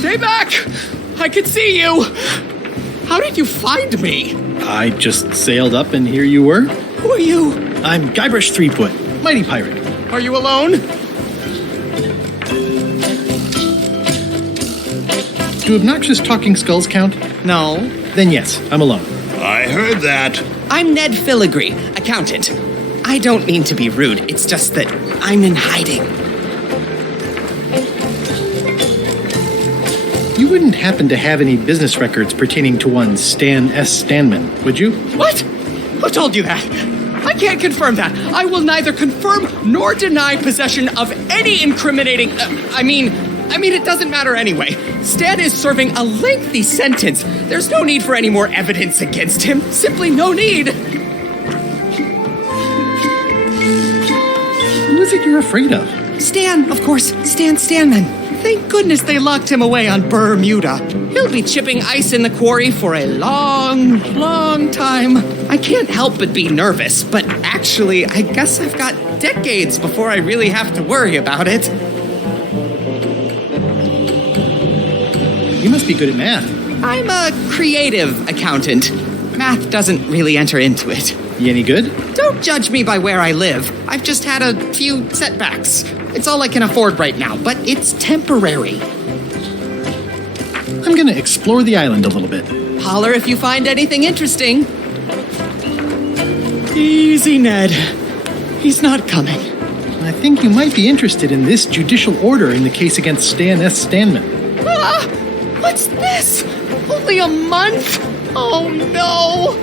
Stay back! I can see you! How did you find me? I just sailed up and here you were. Who are you? I'm Guybrush Threepwood, mighty pirate. Are you alone? Do obnoxious talking skulls count? No. Then yes, I'm alone. I heard that. I'm Ned Filigree, accountant. I don't mean to be rude, it's just that I'm in hiding. You wouldn't happen to have any business records pertaining to one Stan S. Stanman, would you? What? Who told you that? I can't confirm that. I will neither confirm nor deny possession of any incriminating... I mean, it doesn't matter anyway. Stan is serving a lengthy sentence. There's no need for any more evidence against him. Simply no need. Who is it you're afraid of? Stan, of course. Stan Stanman. Thank goodness they locked him away on Bermuda. He'll be chipping ice in the quarry for a long, long time. I can't help but be nervous, but actually, I guess I've got decades before I really have to worry about it. You must be good at math. I'm a creative accountant. Math doesn't really enter into it. You any good? Don't judge me by where I live. I've just had a few setbacks. It's all I can afford right now, but it's temporary. I'm gonna explore the island a little bit. Holler if you find anything interesting. Easy, Ned. He's not coming. I think you might be interested in this judicial order in the case against Stan S. Stanman. Ah! What's this? Only a month? Oh, no!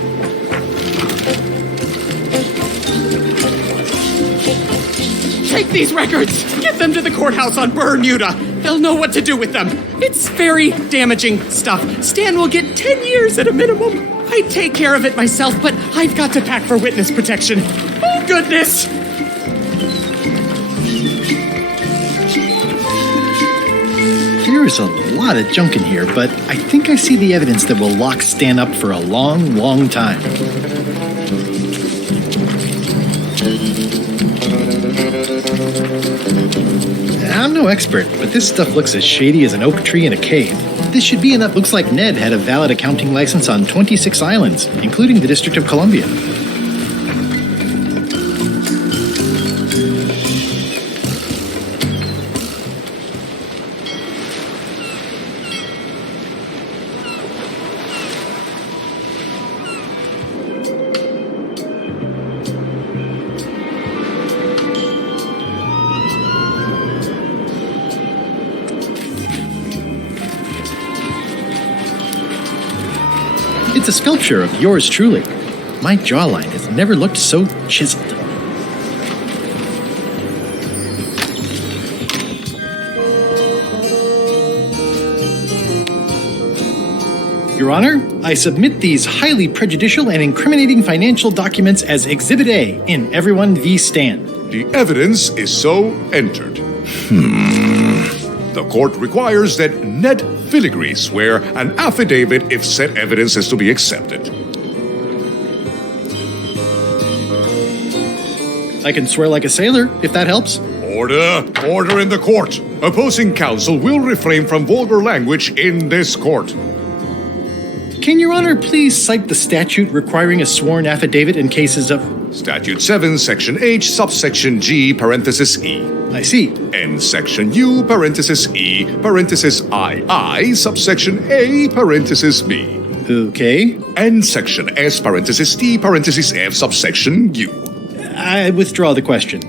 Take these records! Get them to the courthouse on Bermuda! They'll know what to do with them. It's very damaging stuff. Stan will get 10 years at a minimum. I'd take care of it myself, but I've got to pack for witness protection. Oh, goodness! There's a lot of junk in here, but I think I see the evidence that will lock Stan up for a long, long time. I'm no expert, but this stuff looks as shady as an oak tree in a cave. This should be enough. Looks like Ned had a valid accounting license on 26 islands, including the District of Columbia. It's a sculpture of yours truly. My jawline has never looked so chiseled. Your Honor, I submit these highly prejudicial and incriminating financial documents as Exhibit A in Everyone v. Stan. The evidence is so entered. The court requires that Ned Filigree swear an affidavit if said evidence is to be accepted. I can swear like a sailor, if that helps. Order! Order in the court! Opposing counsel will refrain from vulgar language in this court. Can Your Honor please cite the statute requiring a sworn affidavit in cases of... Statute 7, Section H, subsection G, parenthesis E. I see. And Section U, parenthesis E, parenthesis II, subsection A, parenthesis B. Okay. And Section S, parenthesis T, parenthesis F, subsection U. I withdraw the question.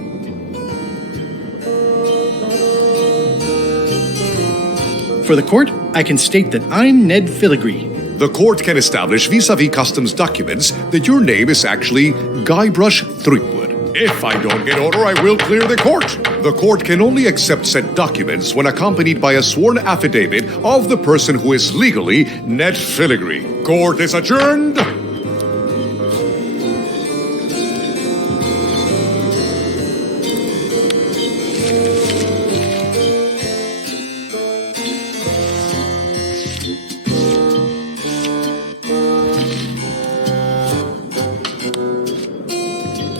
For the court, I can state that I'm Ned Filigree. The court can establish vis-a-vis customs documents that your name is actually Guybrush Threepwood. If I don't get order, I will clear the court. The court can only accept said documents when accompanied by a sworn affidavit of the person who is legally Ned Filigree. Court is adjourned.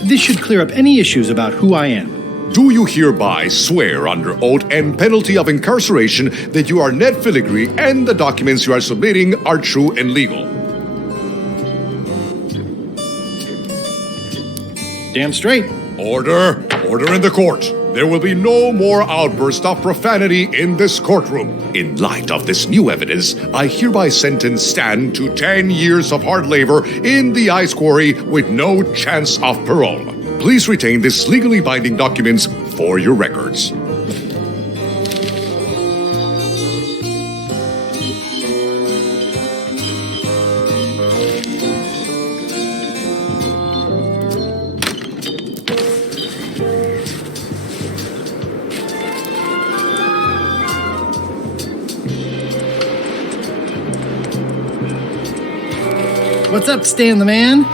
This should clear up any issues about who I am. Do you hereby swear under oath and penalty of incarceration that you are Ned Filigree and the documents you are submitting are true and legal? Damn straight. Order! Order in the court! There will be no more outbursts of profanity in this courtroom. In light of this new evidence, I hereby sentence Stan to 10 years of hard labor in the ice quarry with no chance of parole. Please retain this legally binding documents for your records. What's up, Stan the Man?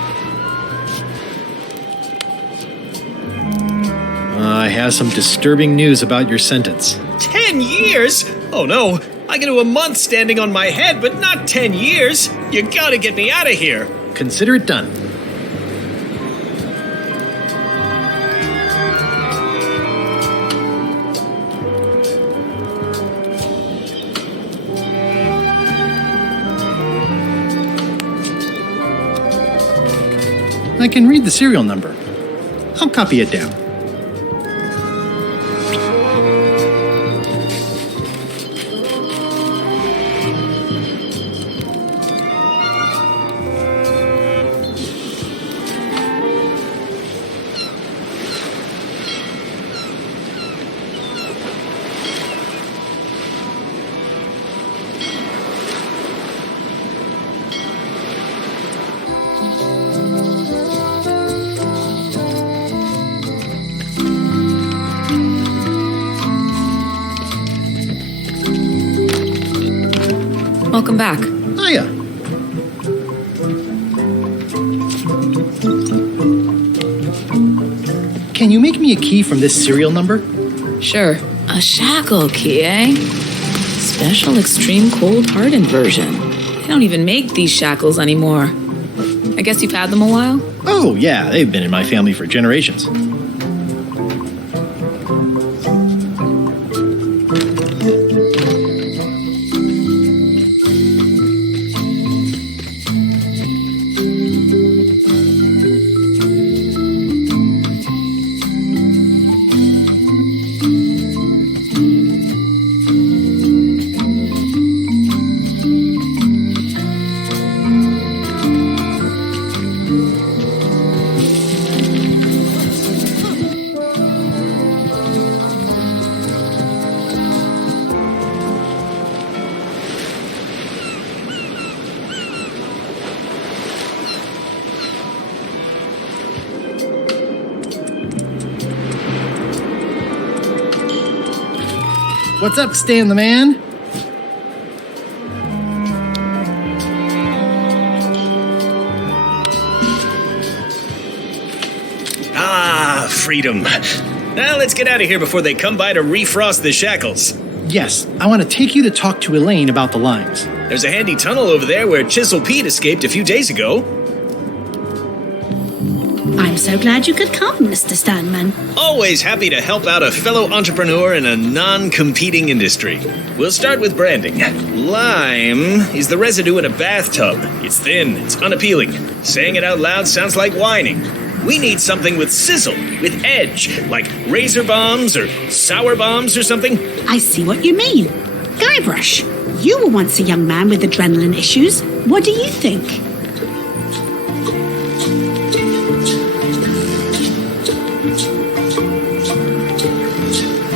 I have some disturbing news about your sentence. 10 years? Oh no, I can do a month standing on my head, but not 10 years. You gotta get me out of here. Consider it done. I can read the serial number. I'll copy it down. Welcome back. Hiya. Can you make me a key from this serial number? Sure. A shackle key, eh? Special extreme cold hardened version. They don't even make these shackles anymore. I guess you've had them a while? Oh, yeah, they've been in my family for generations. What's up, Stan the Man? Ah, freedom. Now let's get out of here before they come by to refrost the shackles. Yes, I want to take you to talk to Elaine about the lines. There's a handy tunnel over there where Chisel Pete escaped a few days ago. I'm so glad you could come, Mr. Stanman. Always happy to help out a fellow entrepreneur in a non-competing industry. We'll start with branding. Lime is the residue in a bathtub. It's thin, it's unappealing. Saying it out loud sounds like whining. We need something with sizzle, with edge, like razor bombs or sour bombs or something. I see what you mean. Guybrush, you were once a young man with adrenaline issues. What do you think?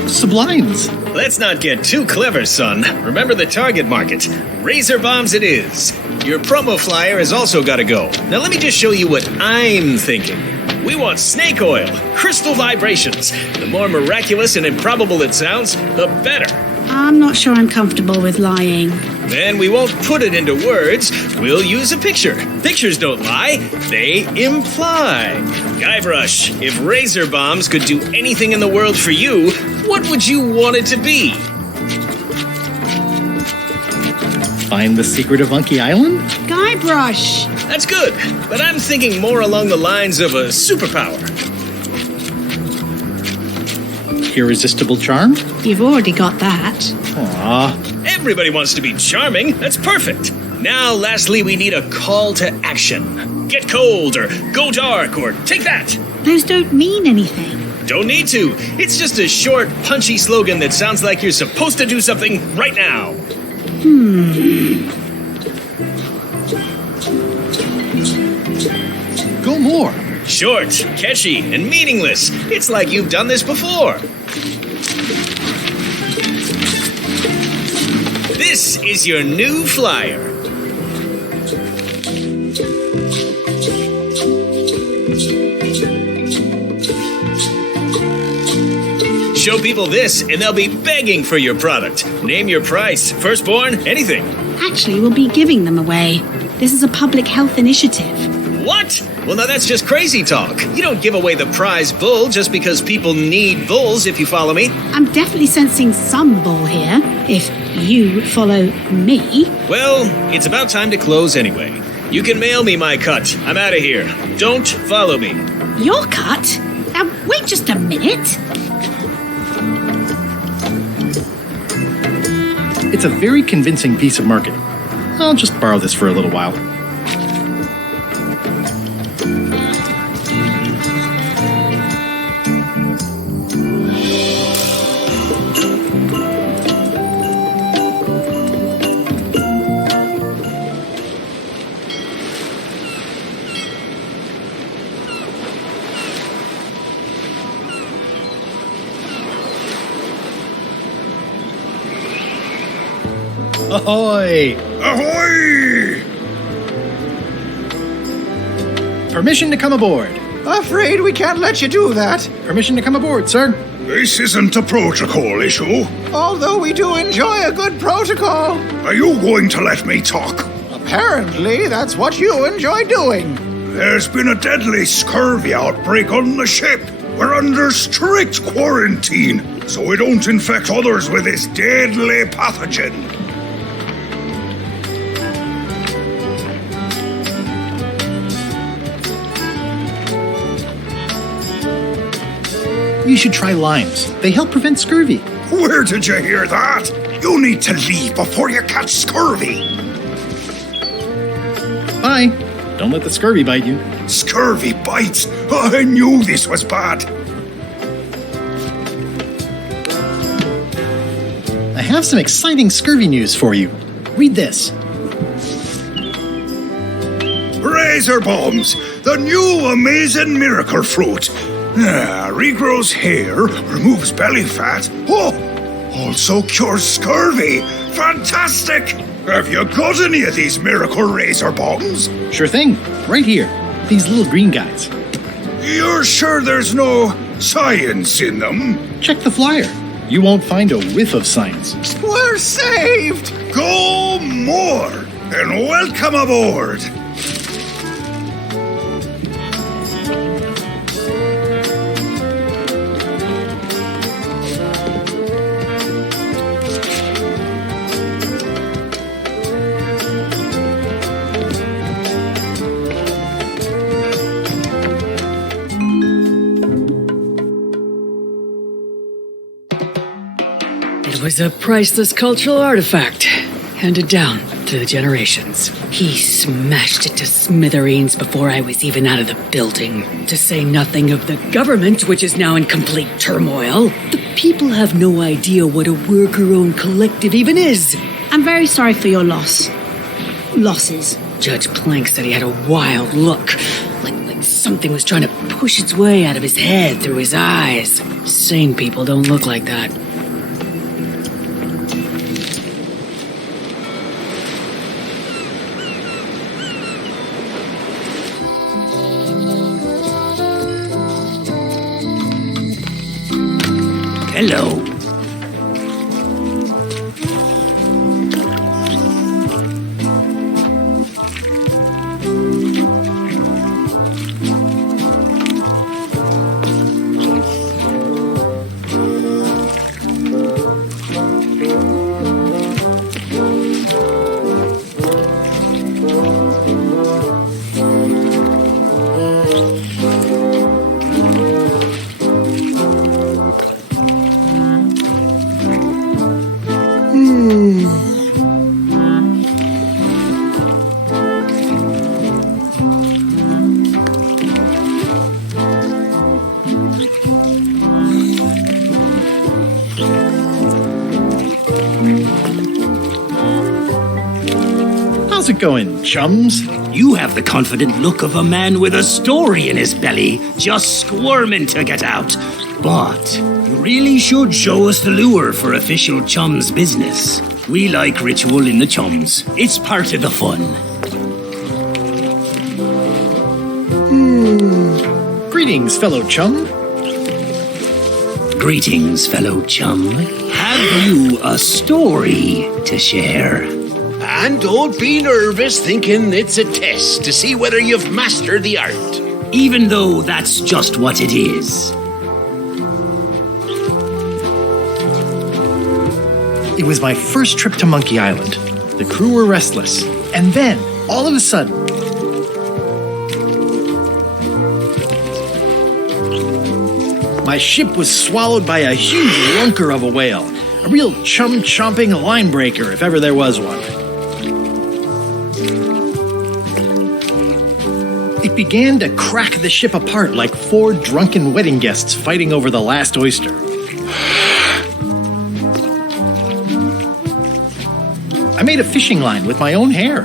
Sublimes. Let's not get too clever, son. Remember the target market. Razor bombs it is. Your promo flyer has also got to go. Now let me just show you what I'm thinking. We want snake oil, crystal vibrations. The more miraculous and improbable it sounds, the better. I'm not sure I'm comfortable with lying. Then we won't put it into words. We'll use a picture. Pictures don't lie, they imply. Guybrush, if razor bombs could do anything in the world for you, what would you want it to be? Find the secret of Monkey Island? Guybrush! That's good, but I'm thinking more along the lines of a superpower. irresistible charm? You've already got that. Aw. Everybody wants to be charming. That's perfect. Now, lastly, we need a call to action. Get cold, or go dark, or take that. Those don't mean anything. Don't need to. It's just a short, punchy slogan that sounds like you're supposed to do something right now. Go more. Short, catchy, and meaningless. It's like you've done this before. This is your new flyer. Show people this, and they'll be begging for your product. Name your price, firstborn, anything. Actually, we'll be giving them away. This is a public health initiative. What? Well, now that's just crazy talk. You don't give away the prize bull just because people need bulls, if you follow me. I'm definitely sensing some bull here, if you follow me. Well, it's about time to close anyway. You can mail me my cut. I'm out of here. Don't follow me. Your cut? Now, wait just a minute. It's a very convincing piece of marketing. I'll just borrow this for a little while. Ahoy! Ahoy! Permission to come aboard. Afraid we can't let you do that. Permission to come aboard, sir. This isn't a protocol issue. Although we do enjoy a good protocol. Are you going to let me talk? Apparently, that's what you enjoy doing. There's been a deadly scurvy outbreak on the ship. We're under strict quarantine, so we don't infect others with this deadly pathogen. You should try limes. They help prevent scurvy. Where did you hear that? You need to leave before you catch scurvy. Bye. Don't let the scurvy bite you. Scurvy bites. I knew this was bad. I have some exciting scurvy news for you. Read this. Razor bombs, the new amazing miracle fruit. Regrows hair, removes belly fat. Oh, also cures scurvy. Fantastic! Have you got any of these miracle razor bombs? Sure thing. Right here. These little green guys. You're sure there's no science in them? Check the flyer. You won't find a whiff of science. We're saved! Go more, and welcome aboard! It was a priceless cultural artifact, handed down through the generations. He smashed it to smithereens before I was even out of the building. To say nothing of the government, which is now in complete turmoil. The people have no idea what a worker-owned collective even is. I'm very sorry for your loss. Losses. Judge Plank said he had a wild look, like something was trying to push its way out of his head through his eyes. Sane people don't look like that. Hello. How's it going, chums? You have the confident look of a man with a story in his belly, just squirming to get out. But you really should show us the lure for official chums business. We like ritual in the chums. It's part of the fun. Greetings, fellow chum. Greetings, fellow chum. Have you a story to share? And don't be nervous thinking it's a test to see whether you've mastered the art. Even though that's just what it is. It was my first trip to Monkey Island. The crew were restless. And then, all of a sudden, my ship was swallowed by a huge lunker of a whale. A real chum-chomping line breaker, if ever there was one. It began to crack the ship apart like 4 drunken wedding guests fighting over the last oyster. I made a fishing line with my own hair.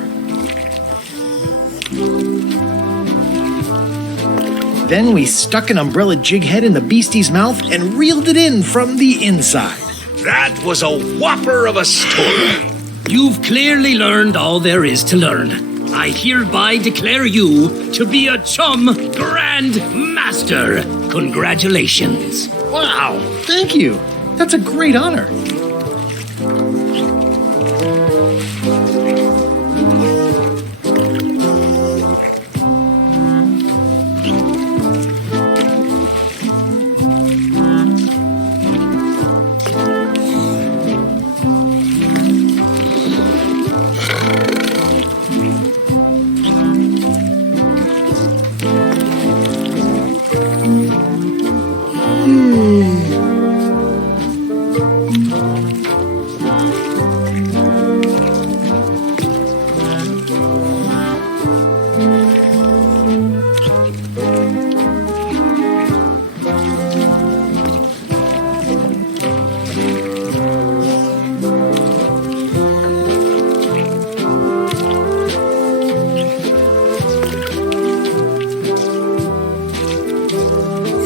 Then we stuck an umbrella jig head in the beastie's mouth and reeled it in from the inside. That was a whopper of a story. You've clearly learned all there is to learn. I hereby declare you to be a chum Grand Master. Congratulations. Wow, thank you. That's a great honor.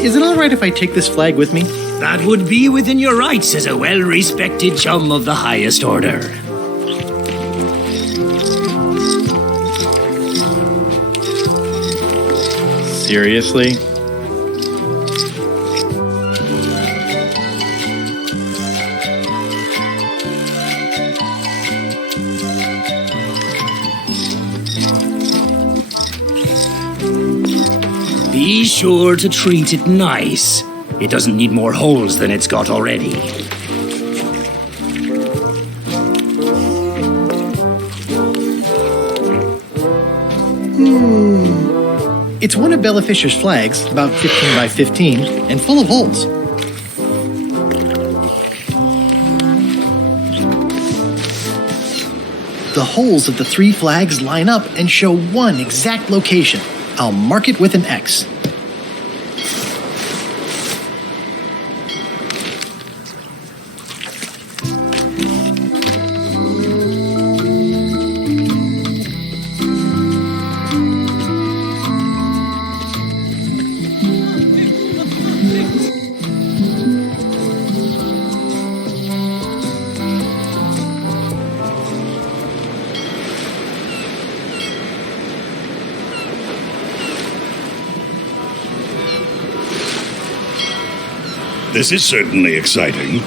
Is it all right if I take this flag with me? That would be within your rights as a well-respected chum of the highest order. Seriously? Be sure to treat it nice. It doesn't need more holes than it's got already. It's one of Bella Fisher's flags, about 15 by 15, and full of holes. The holes of the 3 flags line up and show one exact location. I'll mark it with an X. This is certainly exciting.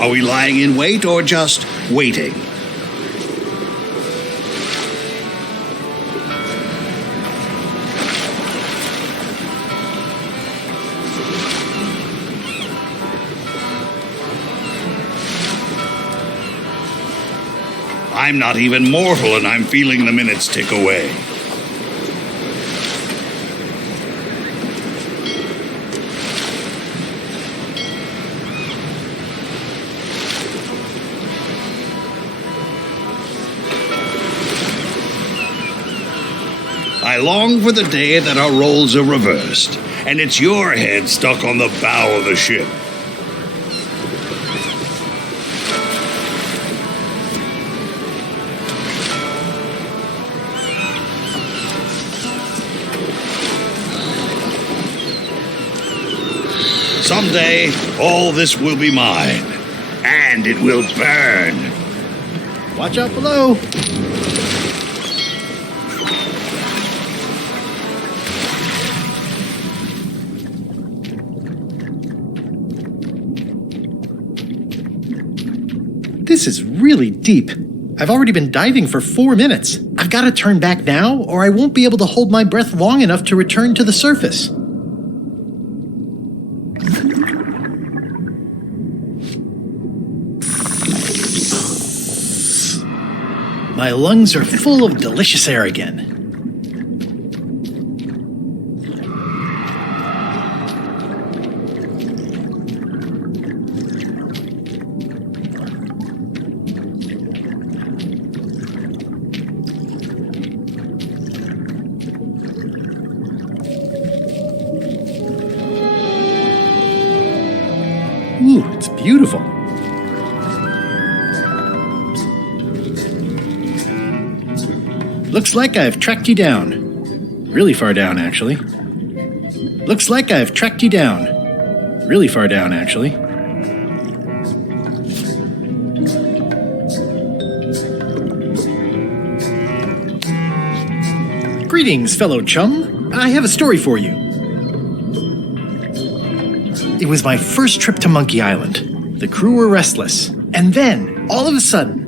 Are we lying in wait or just waiting? I'm not even mortal and I'm feeling the minutes tick away. I long for the day that our roles are reversed, and it's your head stuck on the bow of the ship. Someday, all this will be mine, and it will burn. Watch out below. This is really deep. I've already been diving for 4 minutes. I've got to turn back now, or I won't be able to hold my breath long enough to return to the surface. My lungs are full of delicious air again. Ooh, it's beautiful. Looks like I've tracked you down. Really far down, actually. Looks like I've tracked you down. Really far down, actually. Greetings, fellow chum. I have a story for you. It was my first trip to Monkey Island. The crew were restless. And then, all of a sudden,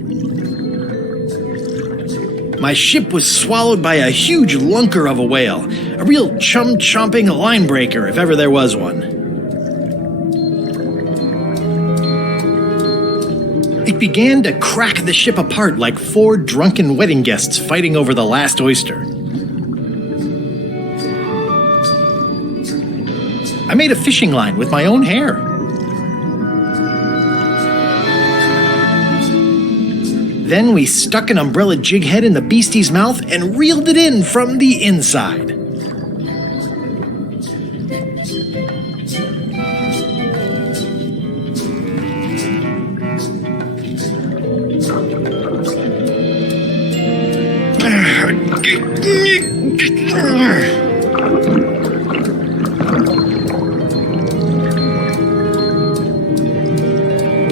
my ship was swallowed by a huge lunker of a whale. A real chum-chomping line breaker, if ever there was one. It began to crack the ship apart like 4 drunken wedding guests fighting over the last oyster. I made a fishing line with my own hair. Then we stuck an umbrella jig head in the beastie's mouth and reeled it in from the inside.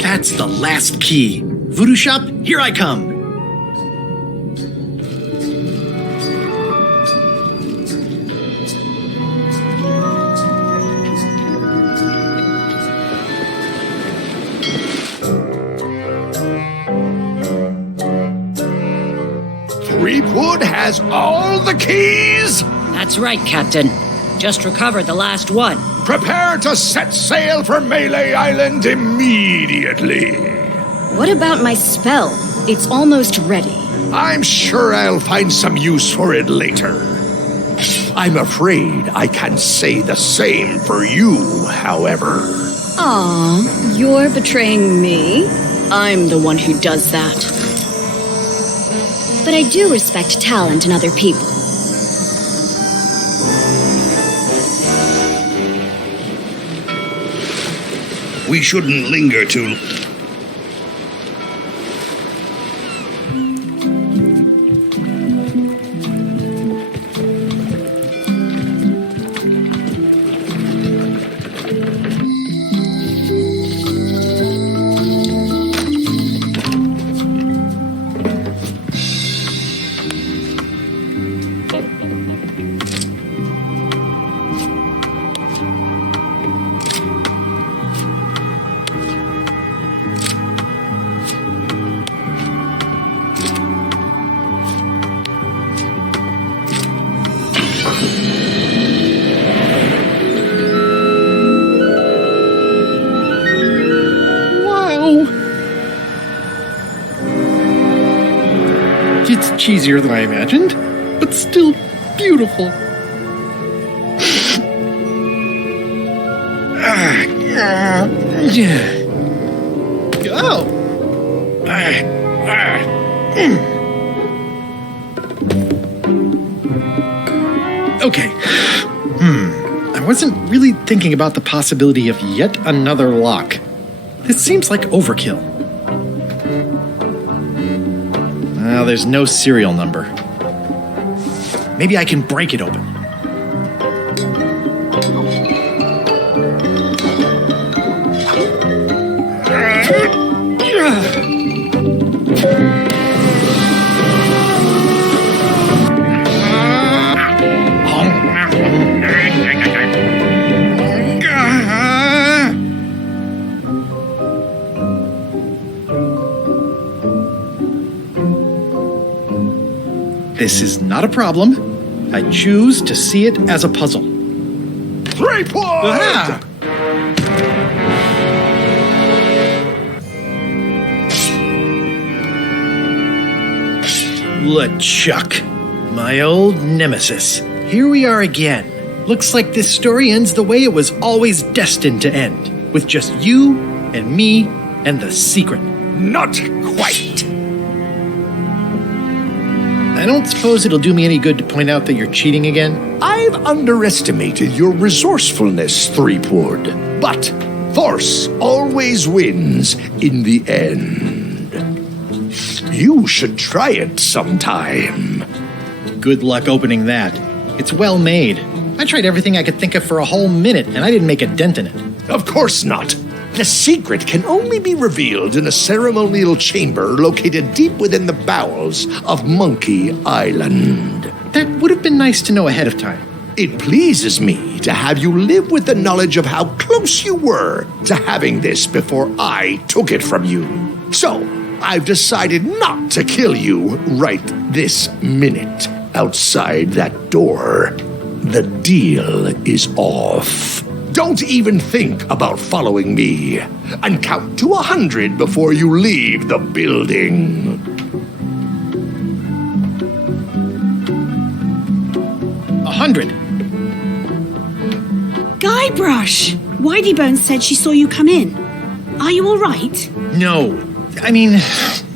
That's the last key. Voodoo shop, here I come. Threepwood has all the keys? That's right, Captain. Just recovered the last one. Prepare to set sail for Melee Island immediately. What about my spell? It's almost ready. I'm sure I'll find some use for it later. I'm afraid I can't say the same for you, however. Aw, you're betraying me? I'm the one who does that. But I do respect talent in other people. We shouldn't linger too... It's cheesier than I imagined, but still beautiful. Okay. I wasn't really thinking about the possibility of yet another lock. This seems like overkill. Well, there's no serial number. Maybe I can break it open. This is not a problem. I choose to see it as a puzzle. 3 points! Ah! LeChuck, my old nemesis. Here we are again. Looks like this story ends the way it was always destined to end, with just you and me and the secret. Not quite. I don't suppose it'll do me any good to point out that you're cheating again? I've underestimated your resourcefulness, Threepwood. But force always wins in the end. You should try it sometime. Good luck opening that. It's well made. I tried everything I could think of for a whole minute, and I didn't make a dent in it. Of course not. The secret can only be revealed in a ceremonial chamber located deep within the bowels of Monkey Island. That would have been nice to know ahead of time. It pleases me to have you live with the knowledge of how close you were to having this before I took it from you. So, I've decided not to kill you right this minute. Outside that door, the deal is off. Don't even think about following me, and count to 100 before you leave the building. 100. Guybrush! Whiteybones said she saw you come in. Are you all right? No. I mean,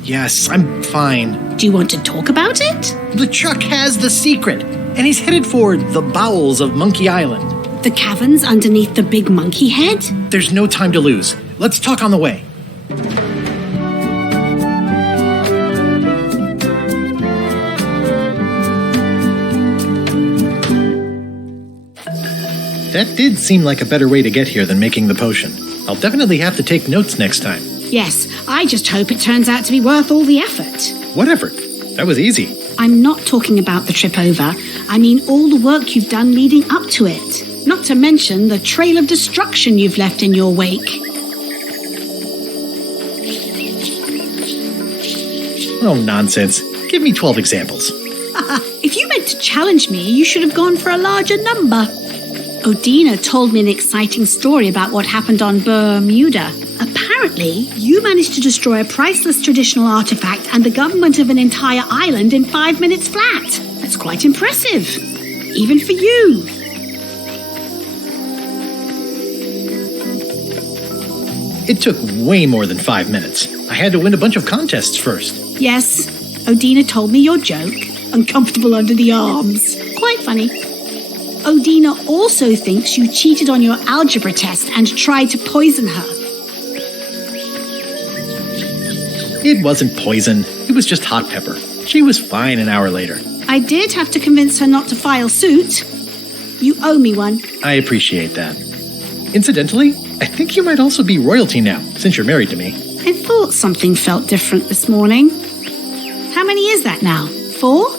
yes, I'm fine. Do you want to talk about it? LeChuck has the secret, and he's headed for the bowels of Monkey Island. The caverns underneath the big monkey head? There's no time to lose. Let's talk on the way. That did seem like a better way to get here than making the potion. I'll definitely have to take notes next time. Yes, I just hope it turns out to be worth all the effort. What effort? That was easy. I'm not talking about the trip over. I mean all the work you've done leading up to it. Not to mention the trail of destruction you've left in your wake. Oh, nonsense. Give me 12 examples. If you meant to challenge me, you should have gone for a larger number. Odina told me an exciting story about what happened on Bermuda. Apparently, you managed to destroy a priceless traditional artifact and the government of an entire island in 5 minutes flat. That's quite impressive. Even for you. It took way more than 5 minutes. I had to win a bunch of contests first. Yes, Odina told me your joke. Uncomfortable under the arms. Quite funny. Odina also thinks you cheated on your algebra test and tried to poison her. It wasn't poison. It was just hot pepper. She was fine an hour later. I did have to convince her not to file suit. You owe me one. I appreciate that. Incidentally, I think you might also be royalty now, since you're married to me. I thought something felt different this morning. How many is that now? 4?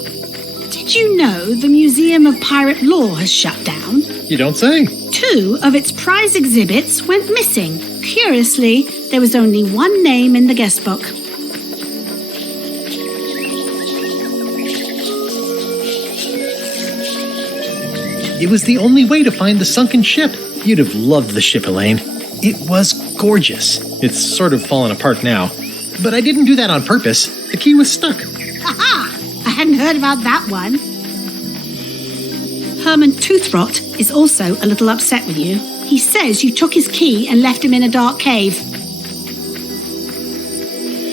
Did you know the Museum of Pirate Lore has shut down? You don't say. 2 of its prize exhibits went missing. Curiously, there was only one name in the guest book. It was the only way to find the sunken ship. You'd have loved the ship, Elaine. It was gorgeous. It's sort of fallen apart now. But I didn't do that on purpose. The key was stuck. Aha! hadn't heard about that one. Herman Toothrot is also a little upset with you. He says you took his key and left him in a dark cave.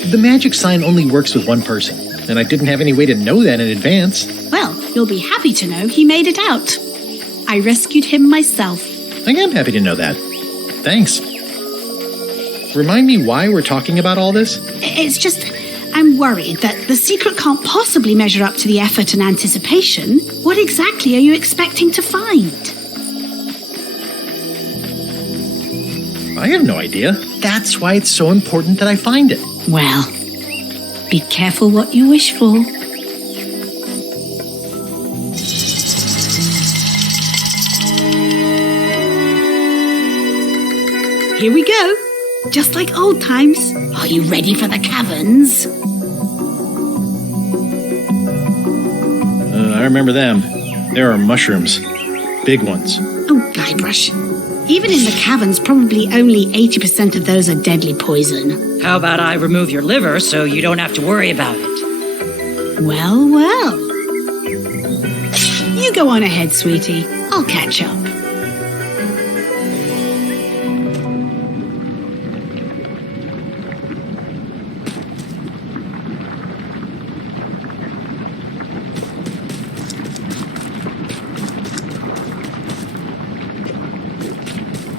The magic sign only works with one person, and I didn't have any way to know that in advance. Well, you'll be happy to know he made it out. I rescued him myself. I am happy to know that. Thanks. Remind me why we're talking about all this? It's just, I'm worried that the secret can't possibly measure up to the effort and anticipation. What exactly are you expecting to find? I have no idea. That's why it's so important that I find it. Well, be careful what you wish for. Here we go. Just like old times. Are you ready for the caverns? I remember them. There are mushrooms. Big ones. Oh, Guybrush. Even in the caverns, probably only 80% of those are deadly poison. How about I remove your liver so you don't have to worry about it? Well, well. You go on ahead, sweetie. I'll catch up.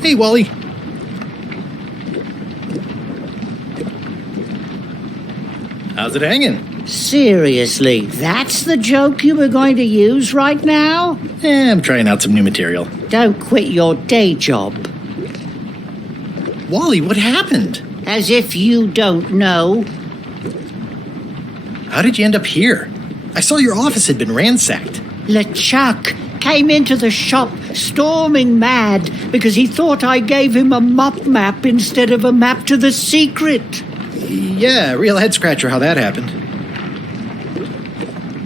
Hey, Wally. How's it hanging? Seriously, that's the joke you were going to use right now? I'm trying out some new material. Don't quit your day job. Wally, what happened? As if you don't know. How did you end up here? I saw your office had been ransacked. LeChuck came into the shop storming mad because he thought I gave him a mop map instead of a map to the secret. Yeah, real head scratcher how that happened.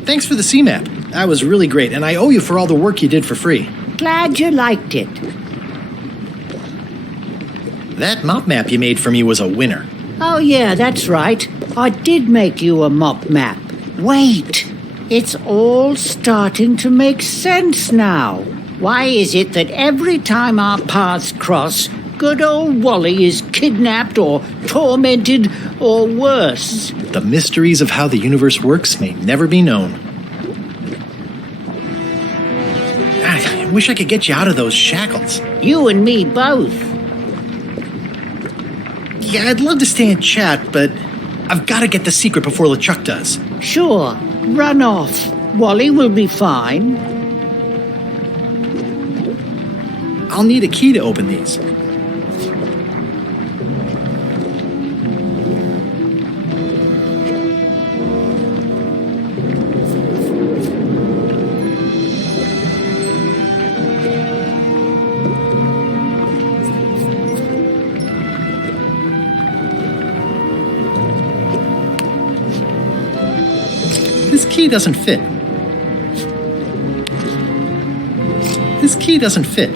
Thanks for the C-map. That was really great, and I owe you for all the work you did for free. Glad you liked it. That mop map you made for me was a winner. Oh yeah, that's right. I did make you a mop map. Wait, it's all starting to make sense now. Why is it that every time our paths cross, good old Wally is kidnapped or tormented or worse? The mysteries of how the universe works may never be known. I wish I could get you out of those shackles. You and me both. Yeah, I'd love to stay and chat, but I've got to get the secret before LeChuck does. Sure, run off. Wally will be fine. I'll need a key to open these. This key doesn't fit. This key doesn't fit.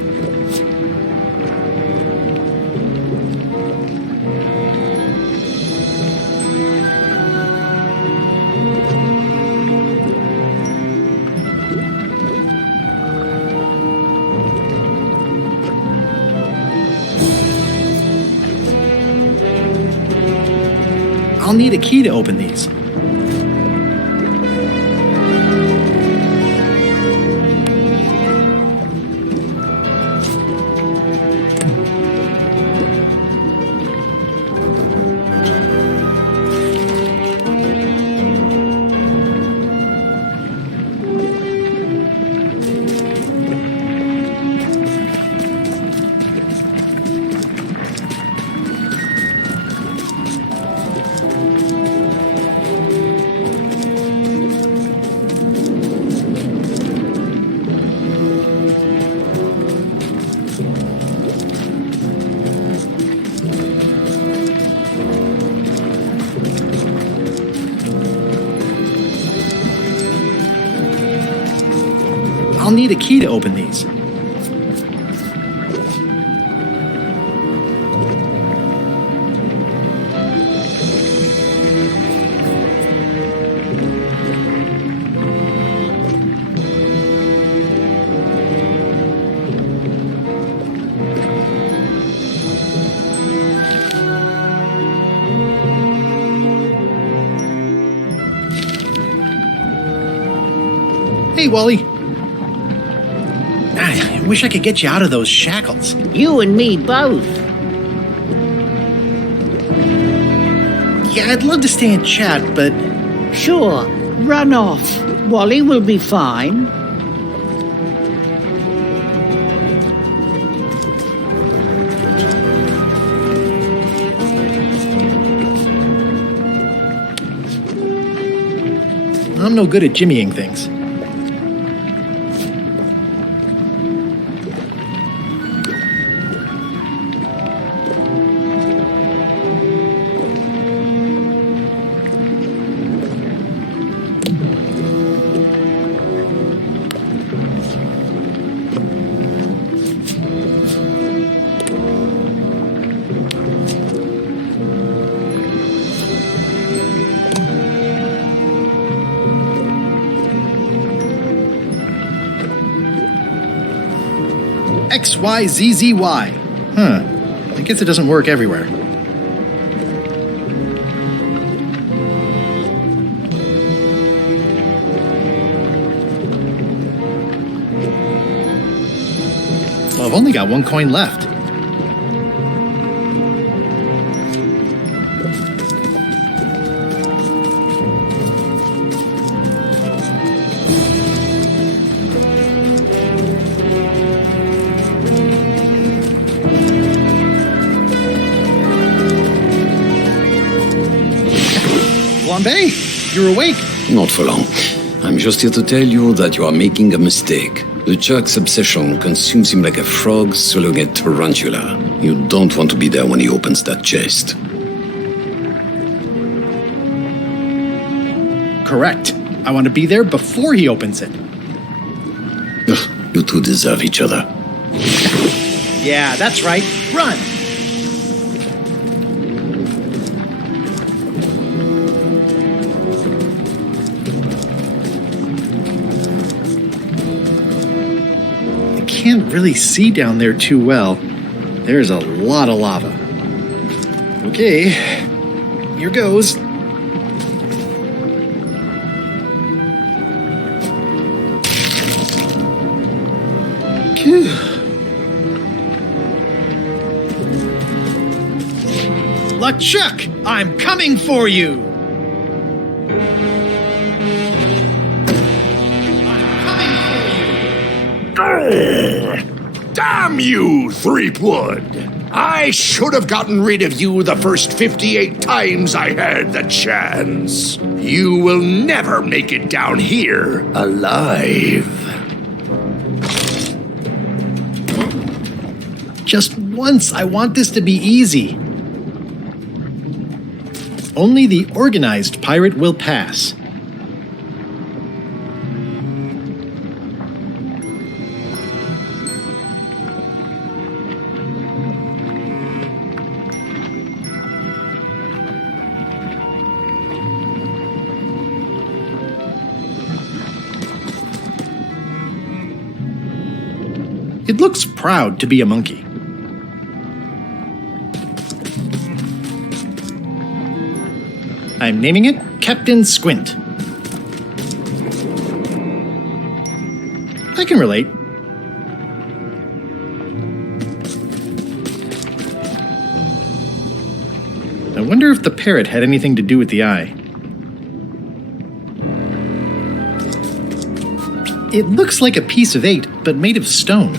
I'll need a key to open these. I'll need a key to open these. Hey, Wally. I wish I could get you out of those shackles. You and me both. Yeah, I'd love to stay and chat, but... Sure, run off. Wally will be fine. I'm no good at jimmying things. XYZZY. Huh. I guess it doesn't work everywhere. Well, I've only got one coin left. Bombay, you're awake. Not for long. I'm just here to tell you that you are making a mistake. The Chuck's obsession consumes him like a frog swallowing a tarantula. You don't want to be there when he opens that chest. Correct. I want to be there before he opens it. Ugh, you two deserve each other. Yeah, that's right. Run! Can't really see down there too well. There's a lot of lava. Okay, here goes. LeChuck, I'm coming for you! Damn you, Threepwood! I should have gotten rid of you the first 58 times I had the chance. You will never make it down here alive. Just once, I want this to be easy. Only the organized pirate will pass. It looks proud to be a monkey. I'm naming it Captain Squint. I can relate. I wonder if the parrot had anything to do with the eye. It looks like a piece of 8, but made of stone.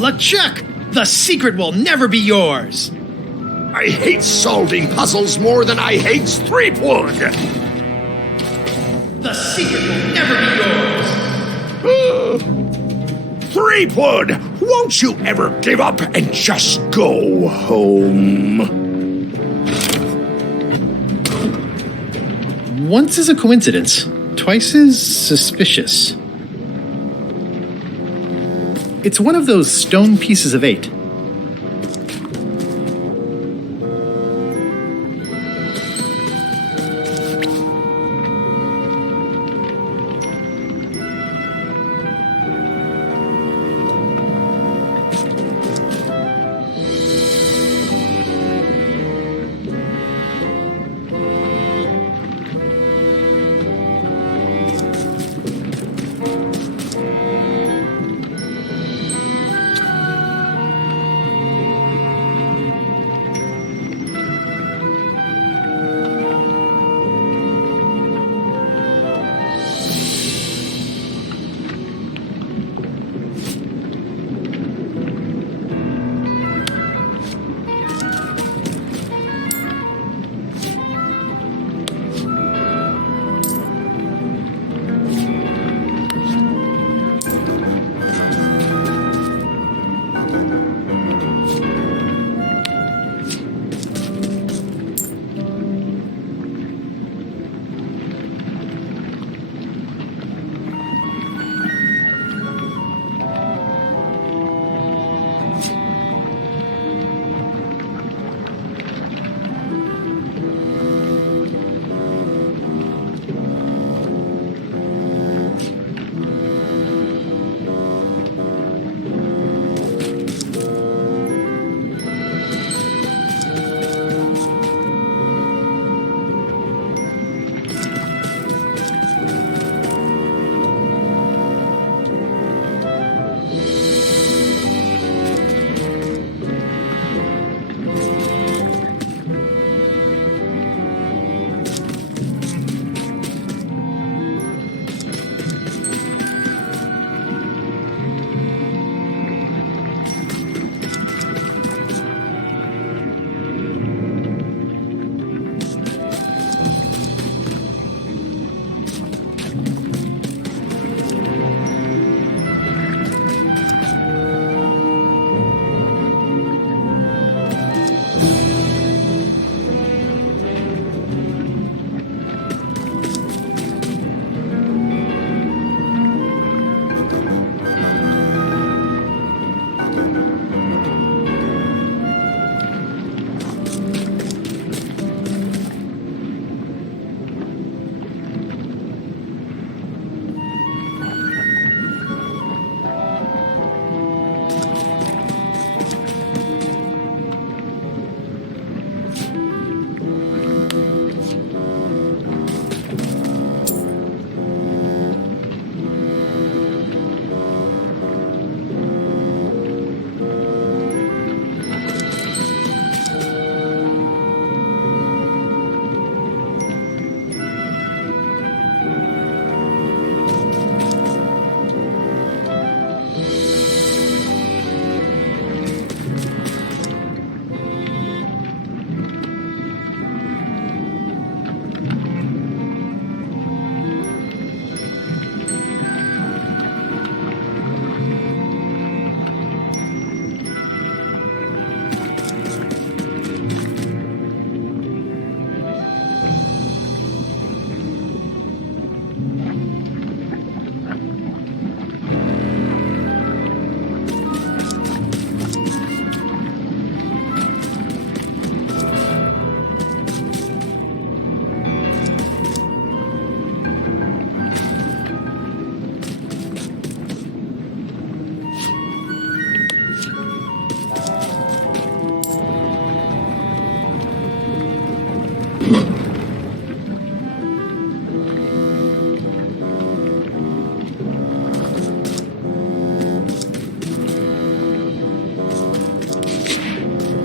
LeChuck, the secret will never be yours. I hate solving puzzles more than I hate Threepwood. The secret will never be yours. Threepwood, won't you ever give up and just go home? Once is a coincidence, twice is suspicious. It's one of those stone pieces of 8.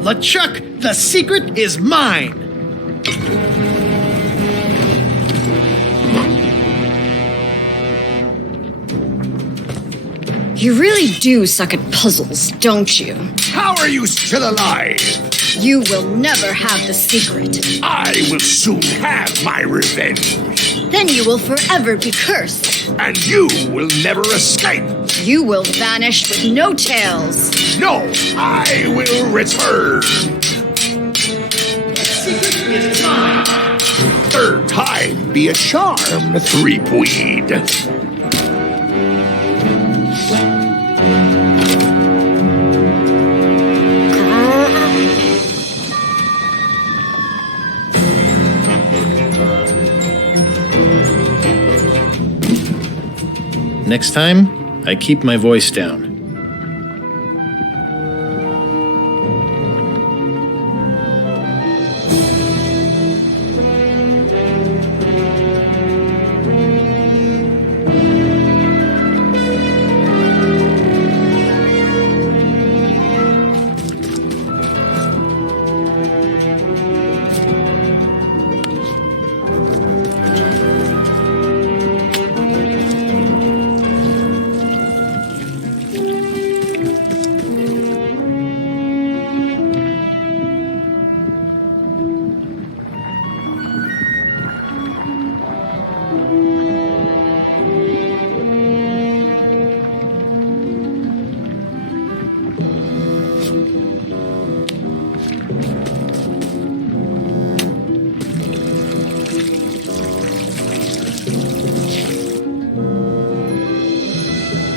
LeChuck, the secret is mine! You really do suck at puzzles, don't you? How are you still alive? You will never have the secret. I will soon have my revenge. Then you will forever be cursed. And you will never escape. You will vanish with no tails. No, I will return. Third time be a charm, Threepweed. Next time, I keep my voice down.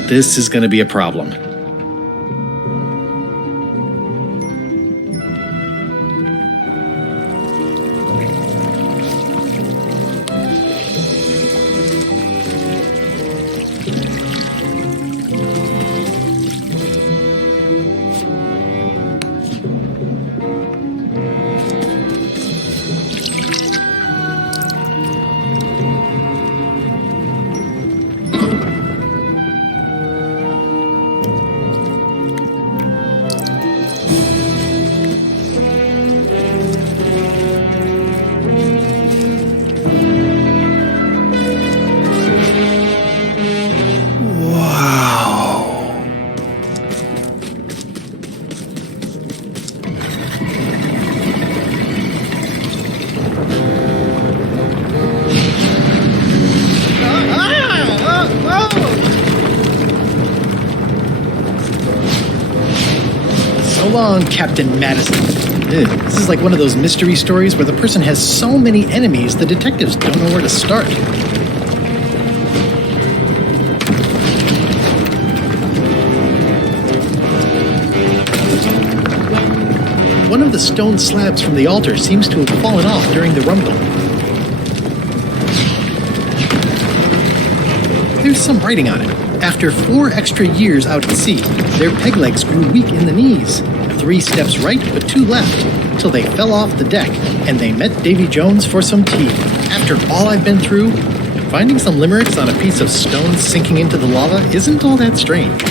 This is going to be a problem. Long, Captain Madison. This is like one of those mystery stories where the person has so many enemies the detectives don't know where to start. One of the stone slabs from the altar seems to have fallen off during the rumble. There's some writing on it. After 4 extra years out at sea, their peg legs grew weak in the knees. 3 steps right, but 2 left, till they fell off the deck, and they met Davy Jones for some tea. After all I've been through, finding some limericks on a piece of stone sinking into the lava isn't all that strange.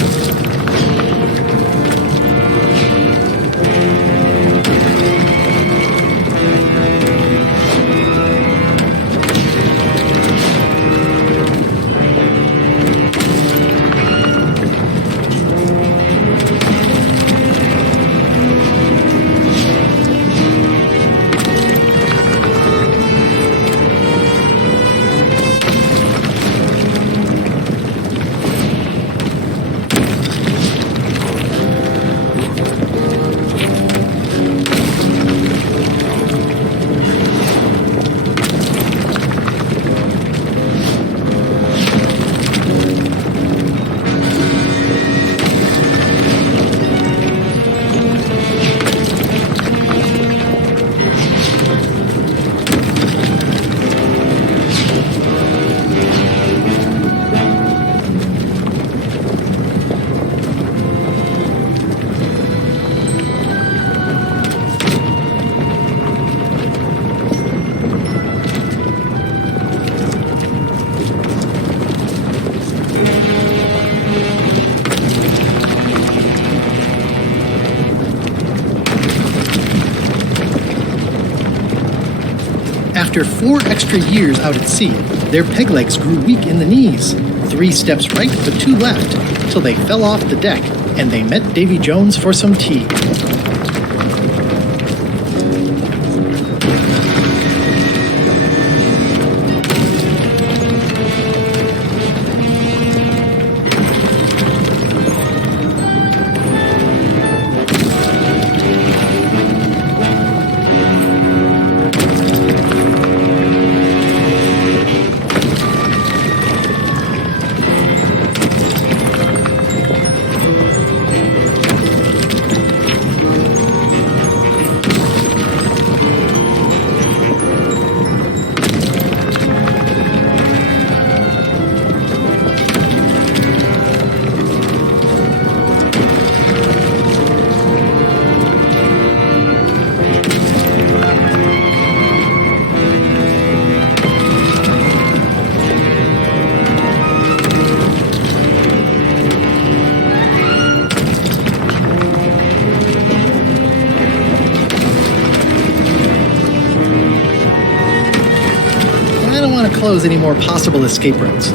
After 4 extra years out at sea, their peg legs grew weak in the knees. 3 steps right, but 2 left, till they fell off the deck, and they met Davy Jones for some tea. Close any more possible escape routes.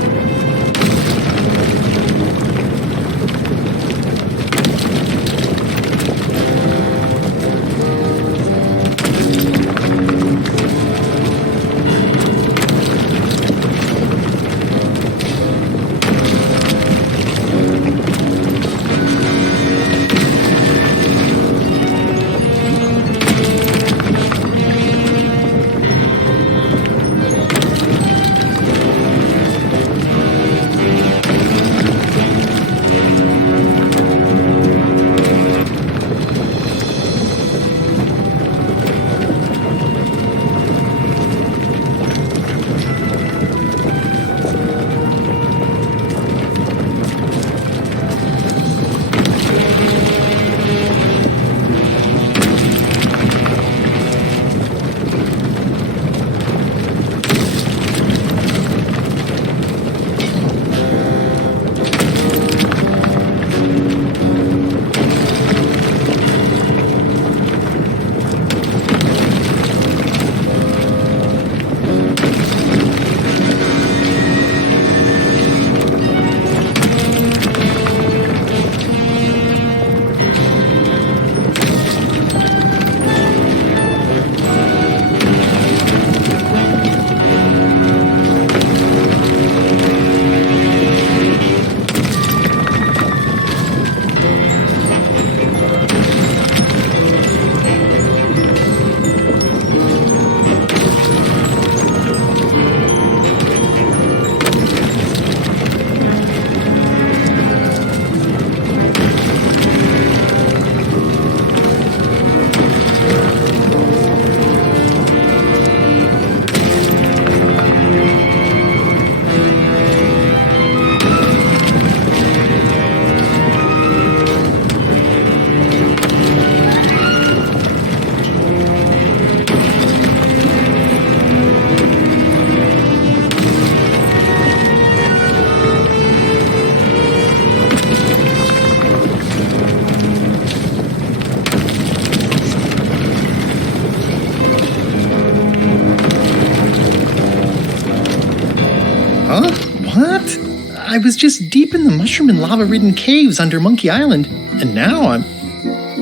I was just deep in the mushroom and lava-ridden caves under Monkey Island, and now I'm...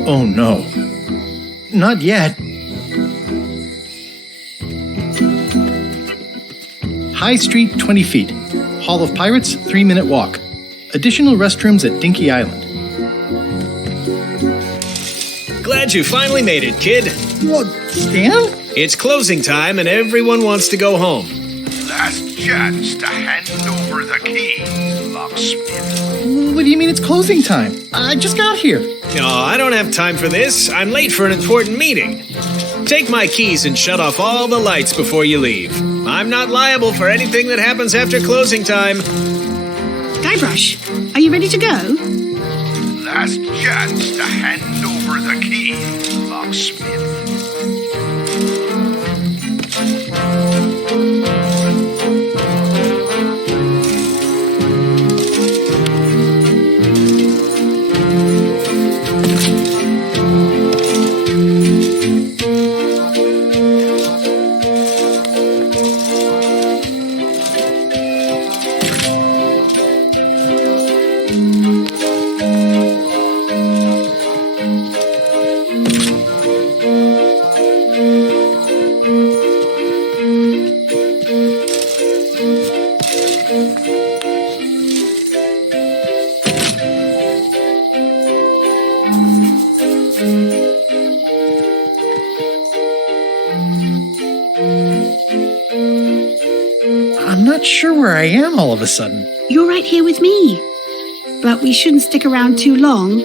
Oh no. Not yet. High Street, 20 feet. Hall of Pirates, 3-minute walk. Additional restrooms at Dinky Island. Glad you finally made it, kid. What, Stan? It's closing time and everyone wants to go home. Last chance to hand over the keys, locksmith. What do you mean it's closing time? I just got here. No, I don't have time for this. I'm late for an important meeting. Take my keys and shut off all the lights before you leave. I'm not liable for anything that happens after closing time. Guybrush, are you ready to go? Last chance to hand over the keys, locksmith. where I am all of a sudden. You're right here with me. But we shouldn't stick around too long.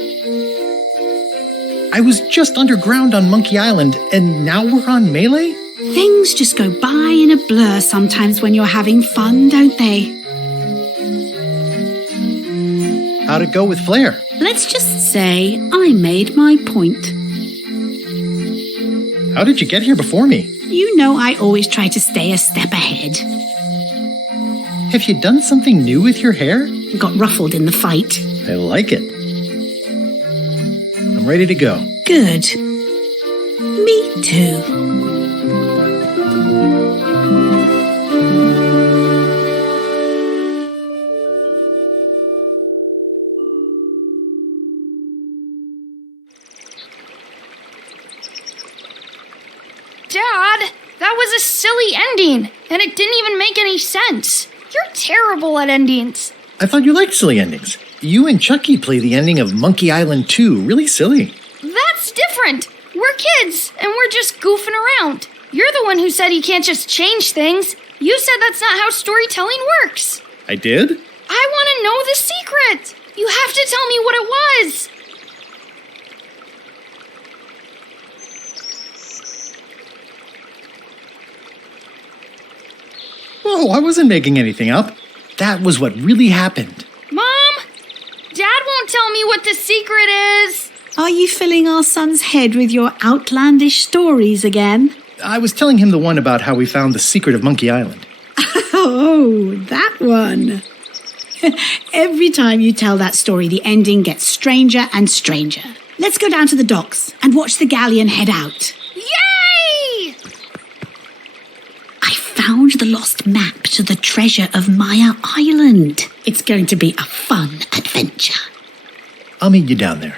I was just underground on Monkey Island, and now we're on Melee? Things just go by in a blur sometimes when you're having fun, don't they? How'd it go with Flair? Let's just say I made my point. How did you get here before me? You know I always try to stay a step ahead. Have you done something new with your hair? Got ruffled in the fight. I like it. I'm ready to go. Good. Me too. Dad, that was a silly ending, and it didn't even make any sense. You're terrible at endings. I thought you liked silly endings. You and Chucky play the ending of Monkey Island 2 really silly. That's different. We're kids, and we're just goofing around. You're the one who said you can't just change things. You said that's not how storytelling works. I did? I want to know the secret. You have to tell me what it was. Oh, I wasn't making anything up. That was what really happened. Mom, Dad won't tell me what the secret is. Are you filling our son's head with your outlandish stories again? I was telling him the one about how we found the secret of Monkey Island. Oh, that one. Every time you tell that story, the ending gets stranger and stranger. Let's go down to the docks and watch the galleon head out. Yay! I found the lost map to the treasure of Maya Island. It's going to be a fun adventure. I'll meet you down there.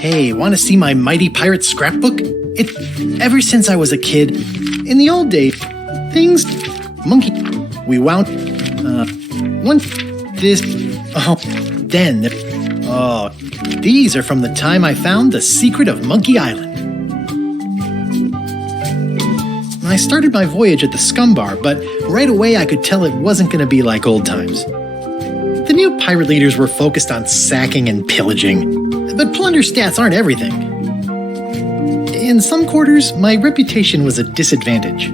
Hey, want to see my Mighty Pirate scrapbook? Ever since I was a kid, in the old days, things, monkey, we wound, one, this, then, these are from the time I found the secret of Monkey Island. I started my voyage at the Scum Bar, but right away I could tell it wasn't going to be like old times. The new pirate leaders were focused on sacking and pillaging, but plunder stats aren't everything. In some quarters, my reputation was a disadvantage.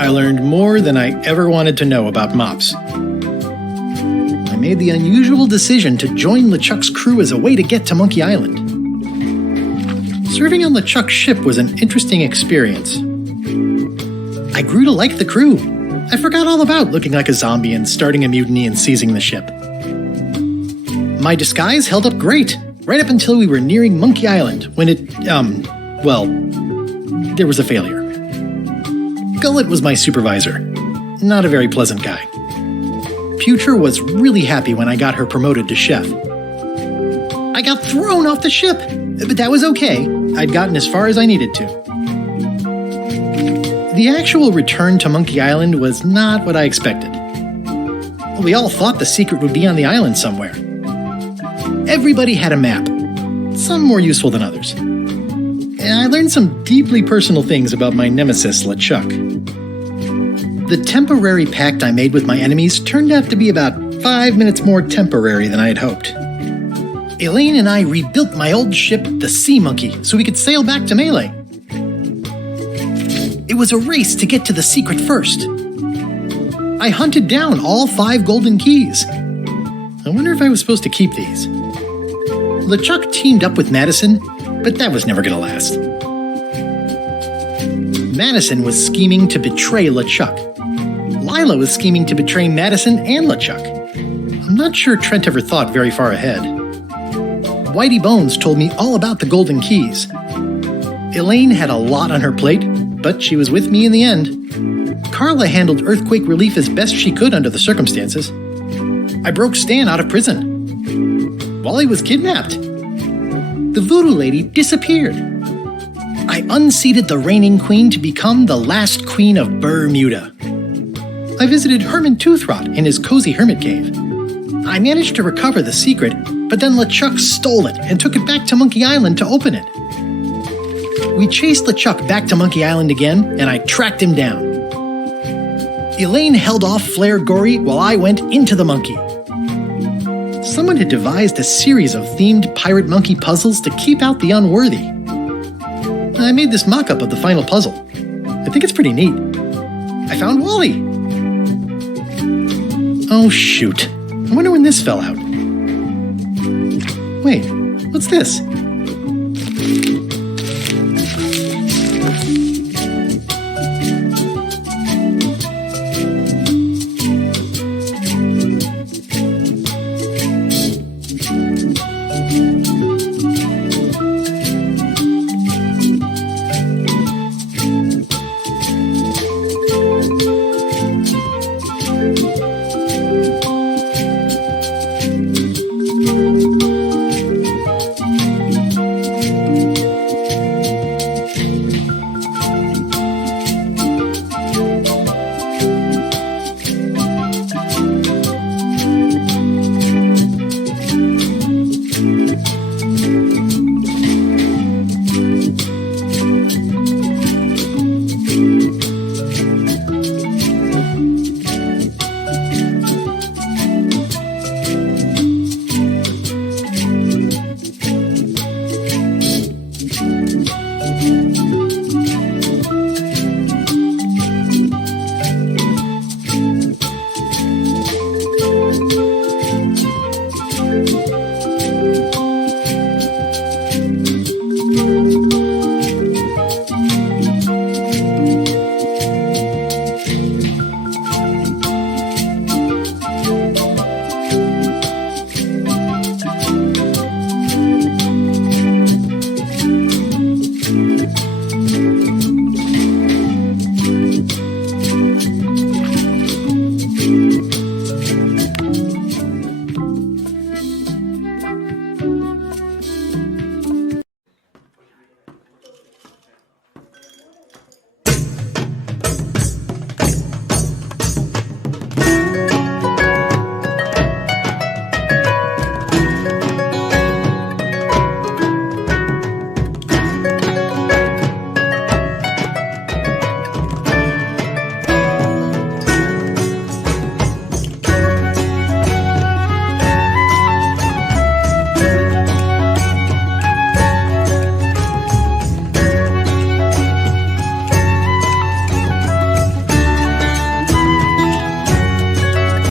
I learned more than I ever wanted to know about mops. I made the unusual decision to join LeChuck's crew as a way to get to Monkey Island. Serving on LeChuck's ship was an interesting experience. I grew to like the crew. I forgot all about looking like a zombie and starting a mutiny and seizing the ship. My disguise held up great, right up until we were nearing Monkey Island, when there was a failure. Gullet was my supervisor. Not a very pleasant guy. Future was really happy when I got her promoted to chef. I got thrown off the ship, but that was okay. I'd gotten as far as I needed to. The actual return to Monkey Island was not what I expected. We all thought the secret would be on the island somewhere. Everybody had a map, some more useful than others. And I learned some deeply personal things about my nemesis, LeChuck. The temporary pact I made with my enemies turned out to be about 5 minutes more temporary than I had hoped. Elaine and I rebuilt my old ship, the Sea Monkey, so we could sail back to Melee. It was a race to get to the secret first. I hunted down all 5 golden keys. I wonder if I was supposed to keep these. LeChuck teamed up with Madison, but that was never going to last. Madison was scheming to betray LeChuck. Lila was scheming to betray Madison and LeChuck. I'm not sure Trent ever thought very far ahead. Whitey Bones told me all about the golden keys. Elaine had a lot on her plate, but she was with me in the end. Carla handled earthquake relief as best she could under the circumstances. I broke Stan out of prison. Wally was kidnapped. The voodoo lady disappeared. I unseated the reigning queen to become the last queen of Bermuda. I visited Herman Toothrot in his cozy hermit cave. I managed to recover the secret, but then LeChuck stole it and took it back to Monkey Island to open it. We chased LeChuck back to Monkey Island again, and I tracked him down. Elaine held off Flare Gory while I went into the monkey. Someone had devised a series of themed pirate monkey puzzles to keep out the unworthy. I made this mock-up of the final puzzle. I think it's pretty neat. I found Wally. Oh, shoot. I wonder when this fell out. Wait, what's this?